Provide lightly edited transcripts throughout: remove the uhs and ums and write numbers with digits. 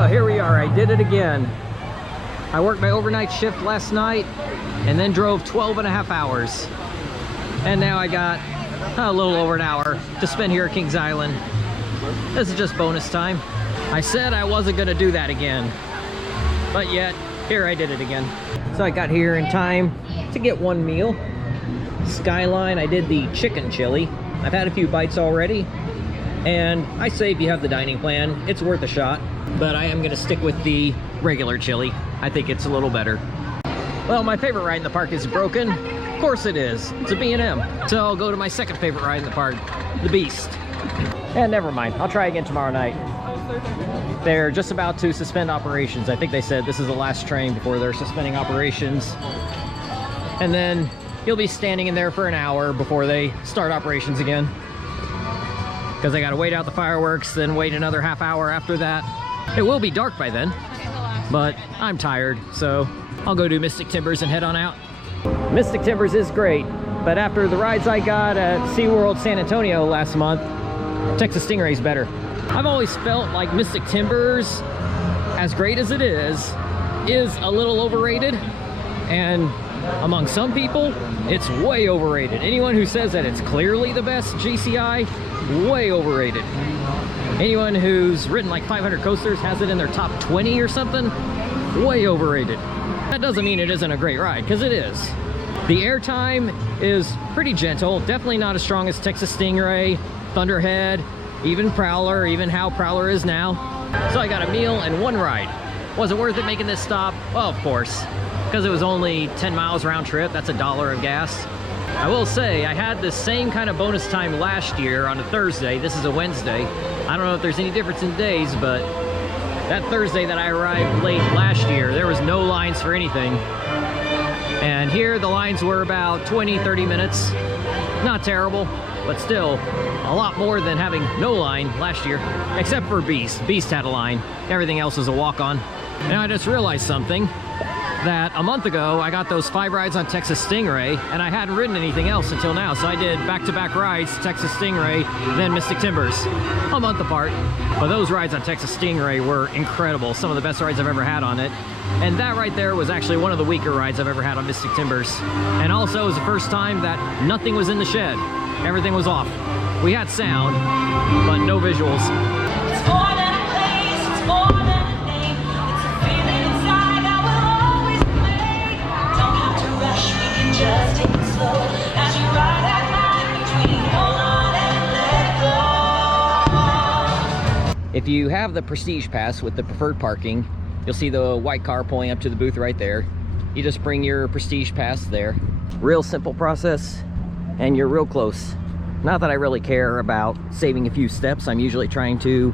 Oh, here we are. I did it again. I worked my overnight shift last night and then drove 12.5 hours. And now I got a little over an hour to spend here at Kings Island. This is just bonus time. I said I wasn't going to do that again, but yet here I did it again. So I got here in time to get one meal. Skyline, I did the chicken chili. I've had a few bites already, and I say if you have the dining plan, it's worth a shot. But I am going to stick with the regular chili. I think it's a little better. Well, my favorite ride in the park is broken. Of course it is. It's a B&M. So I'll go to my second favorite ride in the park, the Beast. And never mind. I'll try again tomorrow night. They're just about to suspend operations. I think they said this is the last train before they're suspending operations. And then you'll be standing in there for an hour before they start operations again. Because they got to wait out the fireworks, then wait another half hour after that. It will be dark by then, but I'm tired, so I'll go do Mystic Timbers and head on out. Mystic Timbers is great, but after the rides I got at SeaWorld San Antonio last month, Texas Stingray's better. I've always felt like Mystic Timbers, as great as it is a little overrated, and among some people, it's way overrated. Anyone who says that it's clearly the best GCI, way overrated. Anyone who's ridden like 500 coasters has it in their top 20 or something, way overrated. That doesn't mean it isn't a great ride, because it is. The airtime is pretty gentle, definitely not as strong as Texas Stingray, Thunderhead, even Prowler, even how Prowler is now. So I got a meal and one ride. Was it worth it making this stop? Well, of course, because it was only 10 miles round trip. That's $1 of gas. I will say I had the same kind of bonus time last year on a Thursday. This is a Wednesday. I don't know if there's any difference in days, but that Thursday that I arrived late last year, there was no lines for anything. And here the lines were about 20-30 minutes. Not terrible, but still a lot more than having no line last year, except for Beast. Beast had a line. Everything else was a walk-on. And I just realized something, that a month ago I got those 5 rides on Texas Stingray, and I hadn't ridden anything else until now. So I did back-to-back rides, Texas Stingray, then Mystic Timbers, a month apart. But those rides on Texas Stingray were incredible. Some of the best rides I've ever had on it. And that right there was actually one of the weaker rides I've ever had on Mystic Timbers. And also it was the first time that nothing was in the shed. Everything was off. We had sound, but no visuals. It's more than a place, it's more than a name. It's a feeling inside that will always remain. Don't have to rush, we can just take it slow. As you ride that line between hold on and let go. If you have the Prestige Pass with the preferred parking, you'll see the white car pulling up to the booth right there. You just bring your Prestige Pass there. Real simple process, and you're real close. Not that I really care about saving a few steps. I'm usually trying to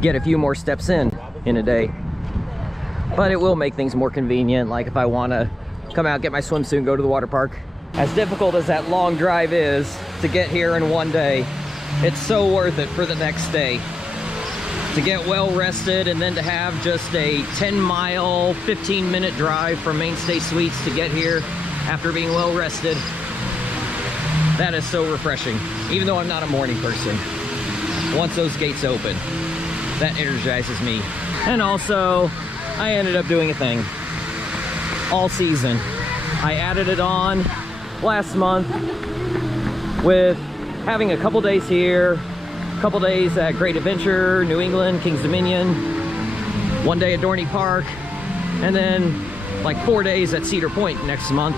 get a few more steps in a day. But it will make things more convenient, like if I want to come out, get my swimsuit, and go to the water park. As difficult as that long drive is to get here in one day, it's so worth it for the next day. To get well rested and then to have just a 10-mile, 15-minute drive from Mainstay Suites to get here after being well rested. That is so refreshing, even though I'm not a morning person. Once those gates open, that energizes me. And also, I ended up doing a thing all season. I added it on last month with having a couple days here, a couple days at Great Adventure, New England, Kings Dominion, one day at Dorney Park, and then like 4 days at Cedar Point next month.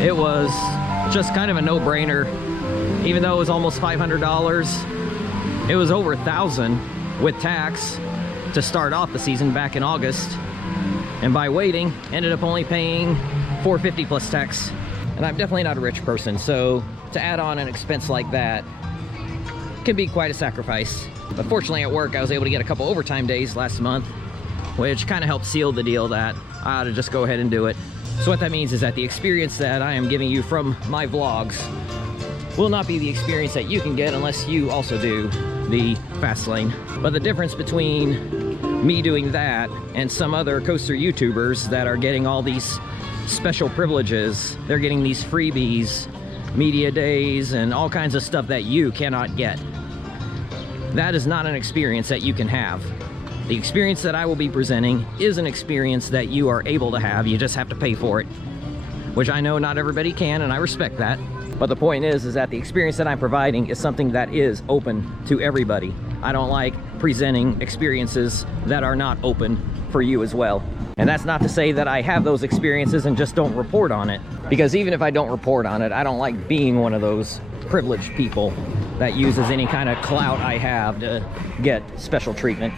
It was just kind of a no-brainer. Even though it was almost $500, it was over $1,000 with tax to start off the season back in August, and by waiting ended up only paying $450 plus tax. And I'm definitely not a rich person, so to add on an expense like that can be quite a sacrifice. But fortunately at work I was able to get a couple overtime days last month, which kind of helped seal the deal that I ought to just go ahead and do it. So what that means is that the experience that I am giving you from my vlogs will not be the experience that you can get unless you also do the fast lane. But the difference between me doing that and some other coaster YouTubers that are getting all these special privileges, they're getting these freebies, media days, and all kinds of stuff that you cannot get. That is not an experience that you can have. The experience that I will be presenting is an experience that you are able to have. You just have to pay for it, which I know not everybody can, and I respect that. But the point is that the experience that I'm providing is something that is open to everybody. I don't like presenting experiences that are not open for you as well. And that's not to say that I have those experiences and just don't report on it. Because even if I don't report on it, I don't like being one of those privileged people that uses any kind of clout I have to get special treatment.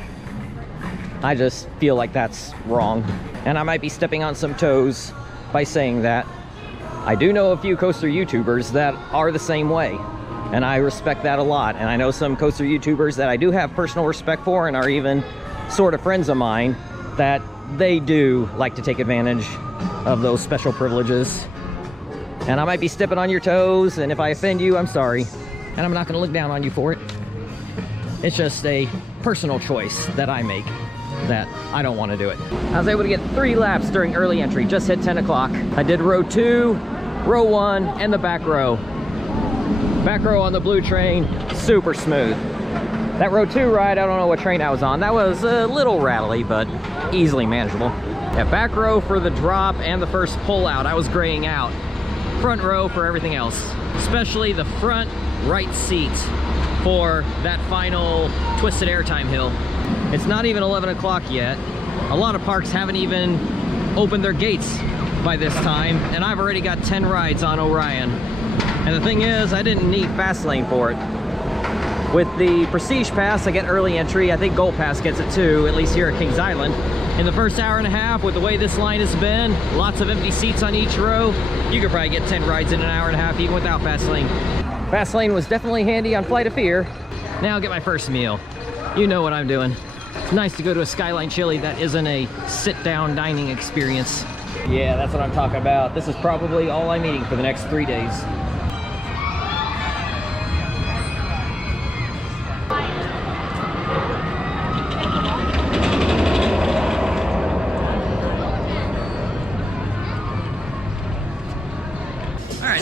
I just feel like that's wrong. And I might be stepping on some toes by saying that. I do know a few coaster YouTubers that are the same way, and I respect that a lot. And I know some coaster YouTubers that I do have personal respect for and are even sort of friends of mine that they do like to take advantage of those special privileges. And I might be stepping on your toes, and if I offend you, I'm sorry. And I'm not going to look down on you for it. It's just a personal choice that I make, that I don't want to do it. I was able to get 3 laps during early entry, just hit 10 o'clock. I did row 2, row 1, and the back row. Back row on the blue train, super smooth. That row 2 ride, I don't know what train I was on. That was a little rattly, but easily manageable. Yeah, back row for the drop and the first pull out, I was graying out. Front row for everything else, especially the front right seat for that final twisted airtime hill. It's not even 11 o'clock yet. A lot of parks haven't even opened their gates by this time, and I've already got 10 rides on Orion. And the thing is, I didn't need fast lane for it. With the Prestige Pass, I get early entry. I think Gold Pass gets it too, at least here at Kings Island. In the first hour and a half, with the way this line has been, lots of empty seats on each row, you could probably get 10 rides in an hour and a half even without fast lane. Fast lane was definitely handy on Flight of Fear. Now I'll get my first meal. You know what I'm doing. It's nice to go to a Skyline Chili that isn't a sit-down dining experience. Yeah, that's what I'm talking about. This is probably all I'm eating for the next 3 days.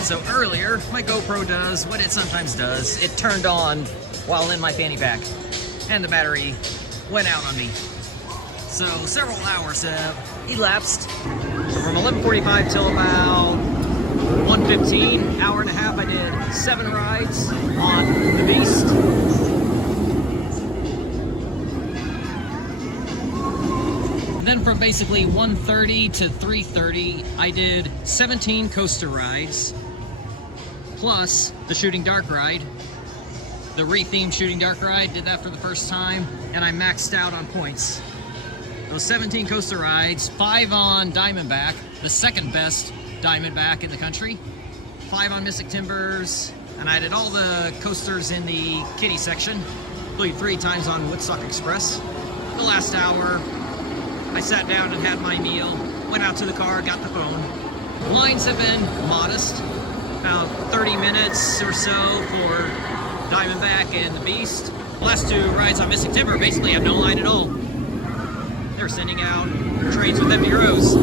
So earlier, my GoPro does what it sometimes does. It turned on while in my fanny pack, and the battery went out on me. So several hours have elapsed. From 11:45 till about 1:15, hour and a half, I did 7 rides on the Beast. And then from basically 1:30 to 3:30, I did 17 coaster rides, plus the Shooting Dark ride, the re-themed Shooting Dark ride. Did that for the first time, and I maxed out on points. Those 17 coaster rides, 5 on Diamondback, the second best Diamondback in the country, 5 on Mystic Timbers, and I did all the coasters in the kiddie section, including 3 times on Woodstock Express. The last hour, I sat down and had my meal, went out to the car, got the phone. Lines have been modest. About 30 minutes or so for Diamondback and the Beast. The last 2 rides on Mystic Timber basically have no line at all. They're sending out trains with empty rows.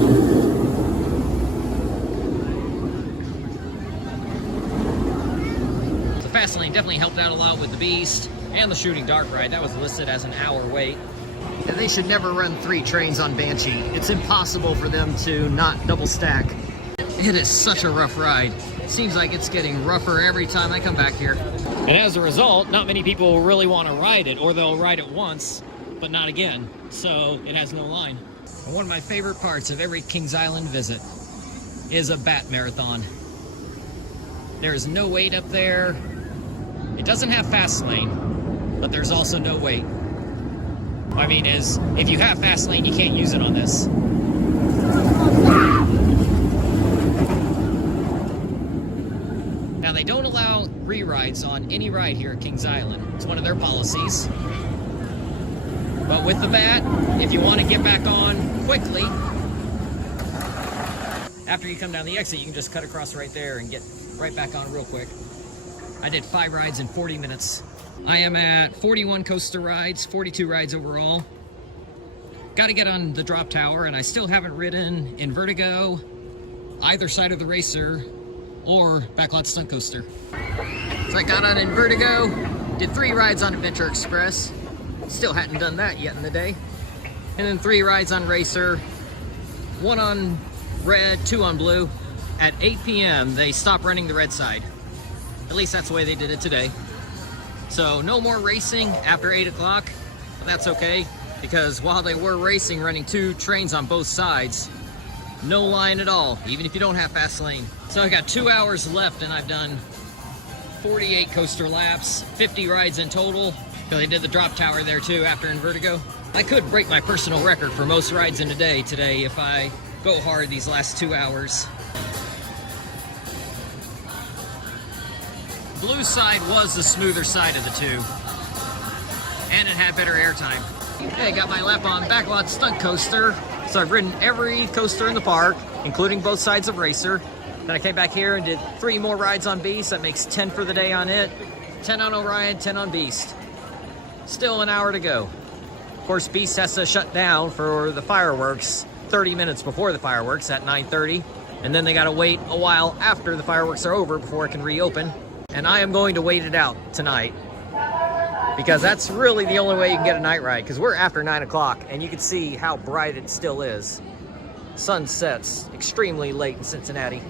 The fast lane definitely helped out a lot with the Beast and the Shooting Dark ride. That was listed as an hour wait. And they should never run 3 trains on Banshee. It's impossible for them to not double stack. It is such a rough ride. Seems like it's getting rougher every time I come back here. And as a result, not many people really want to ride it, or they'll ride it once, but not again. So it has no line. And one of my favorite parts of every Kings Island visit is a bat marathon. There's no wait up there. It doesn't have fast lane, but there's also no wait. What I mean is, if you have fast lane, you can't use it on this. Now, they don't allow re-rides on any ride here at Kings Island. It's one of their policies. But with the bat, if you want to get back on quickly, after you come down the exit, you can just cut across right there and get right back on real quick. I did 5 rides in 40 minutes. I am at 41 coaster rides, 42 rides overall. Got to get on the drop tower, and I still haven't ridden in Vertigo, either side of the racer, or backlot stunt coaster. So I got on in Vertigo, did 3 rides on Adventure Express. Still hadn't done that yet in the day. And then 3 rides on Racer, 1 on red, 2 on blue. At 8 p.m. they stopped running the red side. At least that's the way they did it today. So no more racing after 8 o'clock. But that's okay, because while they were racing, running 2 trains on both sides, no line at all, even if you don't have fast lane. So I got 2 hours left and I've done 48 coaster laps, 50 rides in total. So they did the drop tower there too after Invertigo. I could break my personal record for most rides in a day today if I go hard these last 2 hours. Blue side was the smoother side of the 2, and it had better airtime. Okay, got my lap on Backlot Stunt Coaster. So I've ridden every coaster in the park, including both sides of Racer. Then I came back here and did 3 more rides on Beast. That makes 10 for the day on it. 10 on Orion, 10 on Beast. Still an hour to go. Of course, Beast has to shut down for the fireworks 30 minutes before the fireworks at 9:30. And then they gotta wait a while after the fireworks are over before it can reopen. And I am going to wait it out tonight, because that's really the only way you can get a night ride, because we're after 9 o'clock and you can see how bright it still is. Sun sets extremely late in Cincinnati,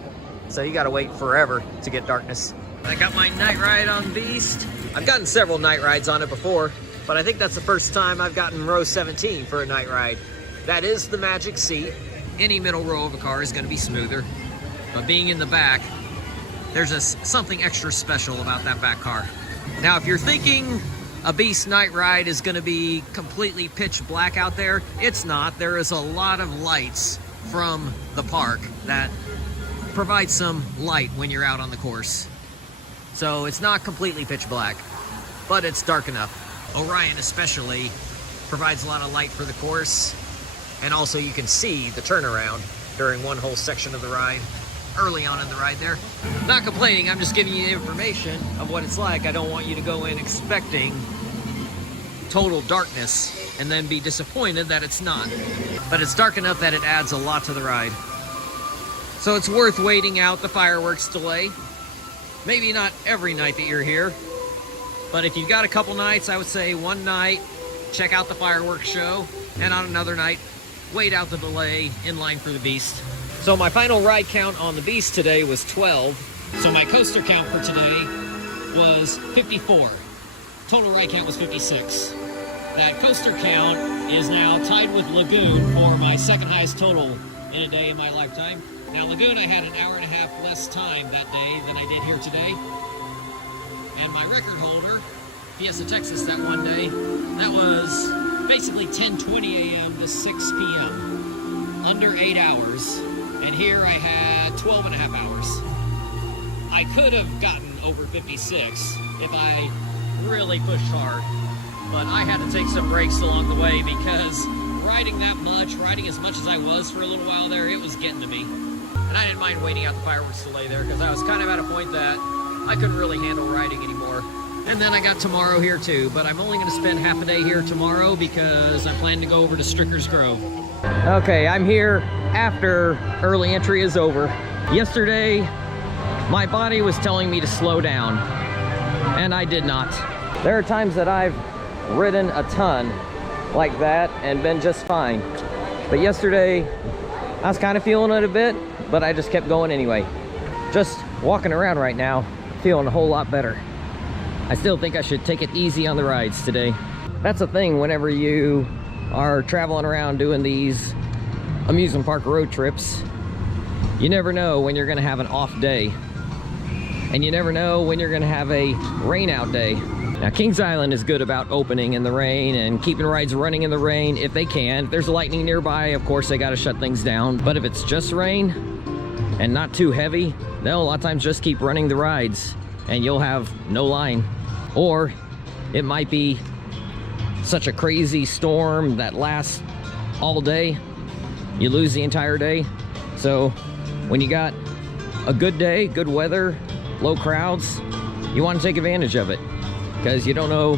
so you gotta wait forever to get darkness. I got my night ride on Beast. I've gotten several night rides on it before, but I think that's the first time I've gotten row 17 for a night ride. That is the magic seat. Any middle row of a car is gonna be smoother, but being in the back, there's something extra special about that back car. Now, if you're thinking a Beast night ride is gonna be completely pitch black out there, it's not. There is a lot of lights from the park that provide some light when you're out on the course. So it's not completely pitch black, but it's dark enough. Orion especially provides a lot of light for the course, and also you can see the turnaround during one whole section of the ride, early on in the ride there. Not complaining, I'm just giving you information of what it's like. I don't want you to go in expecting total darkness and then be disappointed that it's not. But it's dark enough that it adds a lot to the ride. So it's worth waiting out the fireworks delay. Maybe not every night that you're here, but if you've got a couple nights, I would say one night, check out the fireworks show, and on another night, wait out the delay in line for the Beast. So my final ride count on the Beast today was 12. So my coaster count for today was 54. Total ride count was 56. That coaster count is now tied with Lagoon for my second highest total in a day in my lifetime. Now Lagoon, I had an hour and a half less time that day than I did here today. And my record holder, Fiesta Texas, that one day, that was basically 10:20 a.m. to 6 p.m. Under 8 hours. And here I had 12 and a half hours. I could have gotten over 56 if I really pushed hard, but I had to take some breaks along the way because riding that much, riding as much as I was for a little while there, it was getting to me. And I didn't mind waiting out the fireworks delay there because I was kind of at a point that I couldn't really handle riding anymore. And then I got tomorrow here too, but I'm only going to spend half a day here tomorrow because I'm planning to go over to Stricker's Grove. Okay, I'm here after early entry is over. Yesterday, my body was telling me to slow down, and I did not. There are times that I've ridden a ton like that and been just fine. But yesterday, I was kind of feeling it a bit, but I just kept going anyway. Just walking around right now, feeling a whole lot better. I still think I should take it easy on the rides today. That's the thing whenever you are traveling around doing these amusement park road trips. You never know when you're gonna have an off day. And you never know when you're gonna have a rain out day. Now Kings Island is good about opening in the rain and keeping rides running in the rain if they can. If there's lightning nearby, of course they gotta shut things down. But if it's just rain and not too heavy, they'll a lot of times just keep running the rides and you'll have no line. Or it might be such a crazy storm that lasts all day, you lose the entire day. So when you got a good day, good weather, low crowds, you want to take advantage of it because you don't know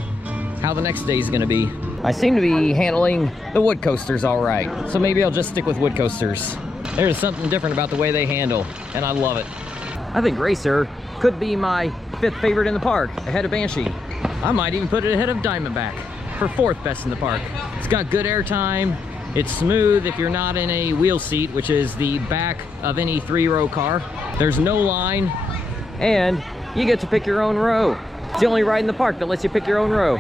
how the next day is going to be. I seem to be handling the wood coasters all right, so maybe I'll just stick with wood coasters. There's something different about the way they handle, and I love it. I think Racer could be my 5th favorite in the park, ahead of Banshee. I might even put it ahead of Diamondback for 4th best in the park. It's got good airtime, It's smooth if you're not in a wheel seat, which is the back of any 3-row car. There's no line, and you get to pick your own row. It's the only ride in the park that lets you pick your own row.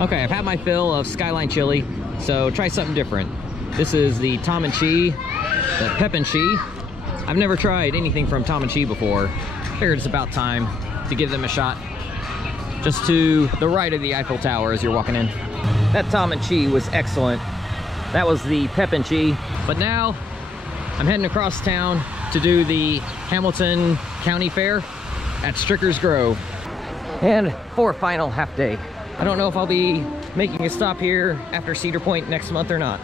Okay, I've had my fill of Skyline Chili, so try something different. This is the Tom and Chi, the Pep and Chi. I've never tried anything from Tom and Chi before. Figured it's about time to give them a shot. Just to the right of the Eiffel Tower as you're walking in. That Tom and Chi was excellent. That was the Pep and Chi. But now I'm heading across town to do the Hamilton County Fair at Stricker's Grove. And for a final half day. I don't know if I'll be making a stop here after Cedar Point next month or not.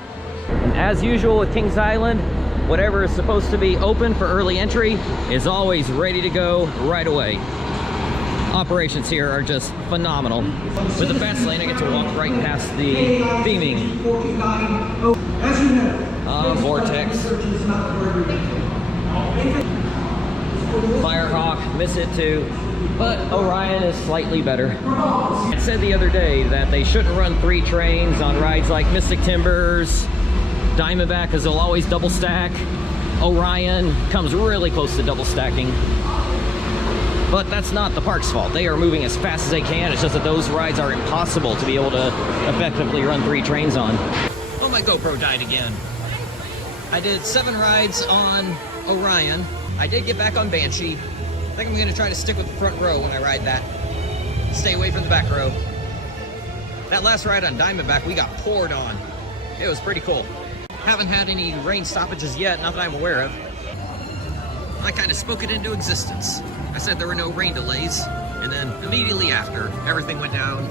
And as usual with Kings Island, whatever is supposed to be open for early entry is always ready to go right away. Operations here are just phenomenal. With the fast lane, I get to walk right past the theming. Vortex. Firehawk, miss it too. But Orion is slightly better. I said the other day that they shouldn't run 3 trains on rides like Mystic Timbers, Diamondback, because they'll always double stack. Orion comes really close to double stacking. But that's not the park's fault. They are moving as fast as they can. It's just that those rides are impossible to be able to effectively run 3 trains on. Oh, my GoPro died again. I did 7 rides on Orion. I did get back on Banshee. I think I'm gonna try to stick with the front row when I ride that. Stay away from the back row. That last ride on Diamondback, we got poured on. It was pretty cool. Haven't had any rain stoppages yet, not that I'm aware of. I kind of spoke it into existence. I said there were no rain delays, and then immediately after, everything went down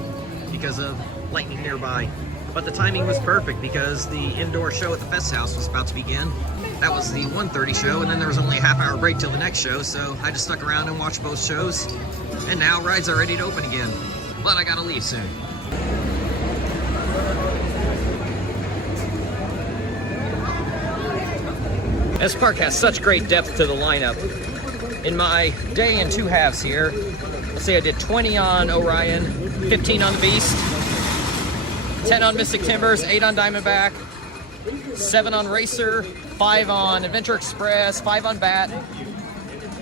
because of lightning nearby. But the timing was perfect because the indoor show at the Fest House was about to begin. That was the 1:30 show, and then there was only a half-hour break till the next show, so I just stuck around and watched both shows. And now rides are ready to open again. But I gotta leave soon. This park has such great depth to the lineup. In my day and 2 halves here, let's say I did 20 on Orion, 15 on the Beast, 10 on Mystic Timbers, 8 on Diamondback, 7 on Racer, 5 on Adventure Express, 5 on Bat,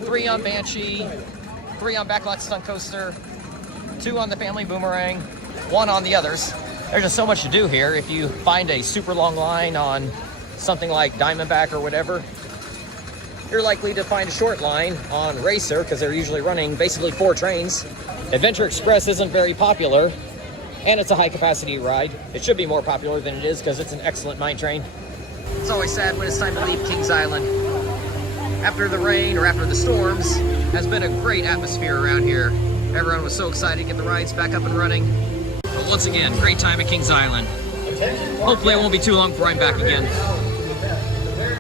3 on Banshee, 3 on Backlot Stunt Coaster, 2 on the Family Boomerang, 1 on the others. There's just so much to do here. If you find a super long line on something like Diamondback or whatever, you're likely to find a short line on Racer because they're usually running basically 4 trains. Adventure Express isn't very popular, and it's a high-capacity ride. It should be more popular than it is because it's an excellent mine train. It's always sad when it's time to leave Kings Island. After the rain or after the storms, has been a great atmosphere around here. Everyone was so excited to get the rides back up and running. But once again, great time at Kings Island. Hopefully it won't be too long before I'm back again.